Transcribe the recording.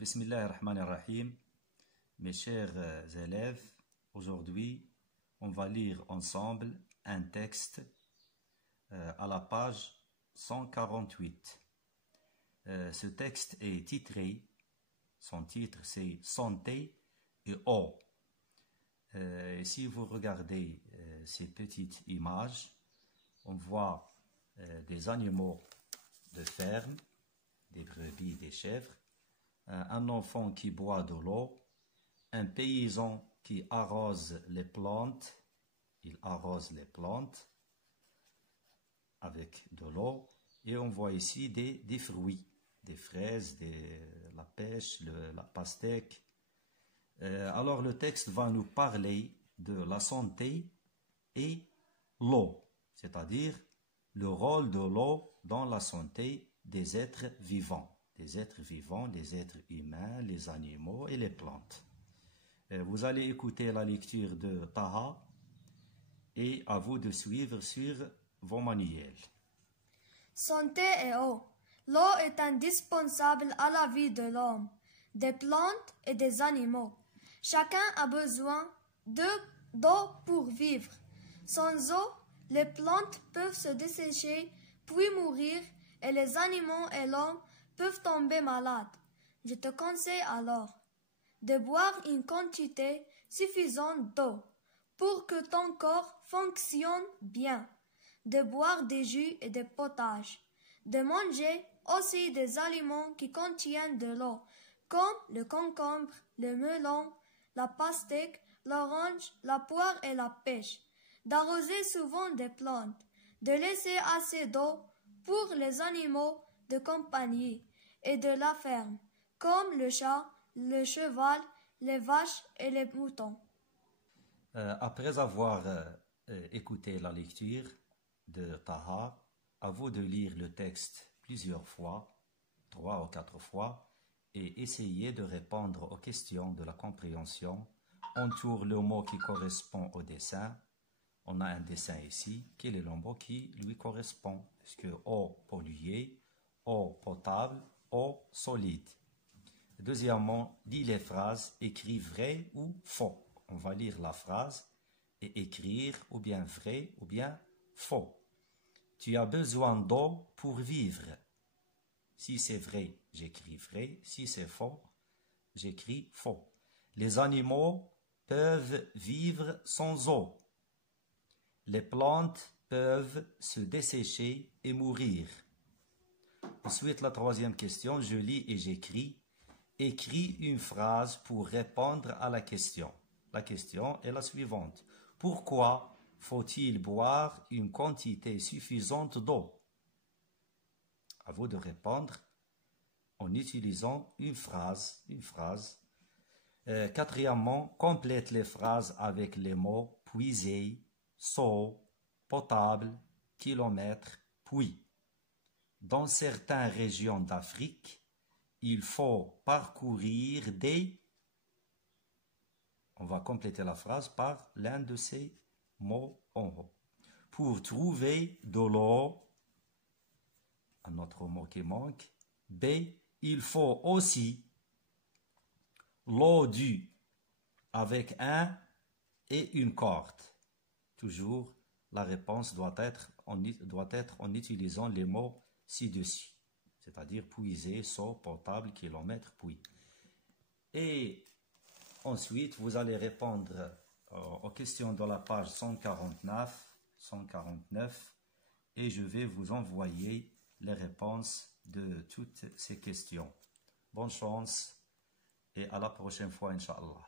Bismillah ar-Rahman ar-Rahim. Mes chers élèves, aujourd'hui, on va lire ensemble un texte à la page 148. Ce texte est titré, son titre c'est Santé et eau. Si vous regardez ces petites images, on voit des animaux de ferme, des brebis, des chèvres, un enfant qui boit de l'eau, un paysan qui arrose les plantes, il arrose les plantes avec de l'eau, et on voit ici des fruits, des fraises, la pêche, la pastèque. Alors le texte va nous parler de la santé et l'eau, c'est-à-dire le rôle de l'eau dans la santé des êtres vivants. Des êtres humains, les animaux et les plantes. Vous allez écouter la lecture de Taha et à vous de suivre sur vos manuels. Santé et eau. L'eau est indispensable à la vie de l'homme, des plantes et des animaux. Chacun a besoin d'eau pour vivre. Sans eau, les plantes peuvent se dessécher puis mourir et les animaux et l'homme peuvent tomber malades. Je te conseille alors de boire une quantité suffisante d'eau pour que ton corps fonctionne bien, de boire des jus et des potages, de manger aussi des aliments qui contiennent de l'eau, comme le concombre, le melon, la pastèque, l'orange, la poire et la pêche, d'arroser souvent des plantes, de laisser assez d'eau pour les animaux de compagnie et de la ferme, comme le chat, le cheval, les vaches et les moutons. Après avoir écouté la lecture de Taha, à vous de lire le texte plusieurs fois, 3 ou 4 fois, et essayer de répondre aux questions de la compréhension. Entoure le mot qui correspond au dessin. On a un dessin ici. Quel est le mot qui lui correspond? Est-ce que eau polluée, eau potable, eau solide? Deuxièmement, lis les phrases, écris vrai ou faux. On va lire la phrase et écrire ou bien vrai ou bien faux. Tu as besoin d'eau pour vivre. Si c'est vrai, j'écris vrai. Si c'est faux, j'écris faux. Les animaux peuvent vivre sans eau. Les plantes peuvent se dessécher et mourir. Ensuite, la troisième question, je lis et j'écris. Écris une phrase pour répondre à la question. La question est la suivante. Pourquoi faut-il boire une quantité suffisante d'eau? À vous de répondre en utilisant une phrase. Quatrièmement, complète les phrases avec les mots puiser, seau, potable, kilomètre, puits. Dans certaines régions d'Afrique, il faut parcourir on va compléter la phrase par l'un de ces mots en haut. Pour trouver de l'eau, un autre mot qui manque, B, il faut aussi l'eau due avec un et une corde. Toujours, la réponse doit être en utilisant les mots ci-dessus, c'est-à-dire puiser, seau, potable, kilomètre, puits. Et ensuite, vous allez répondre aux questions de la page 149, et je vais vous envoyer les réponses de toutes ces questions. Bonne chance et à la prochaine fois, Inch'Allah.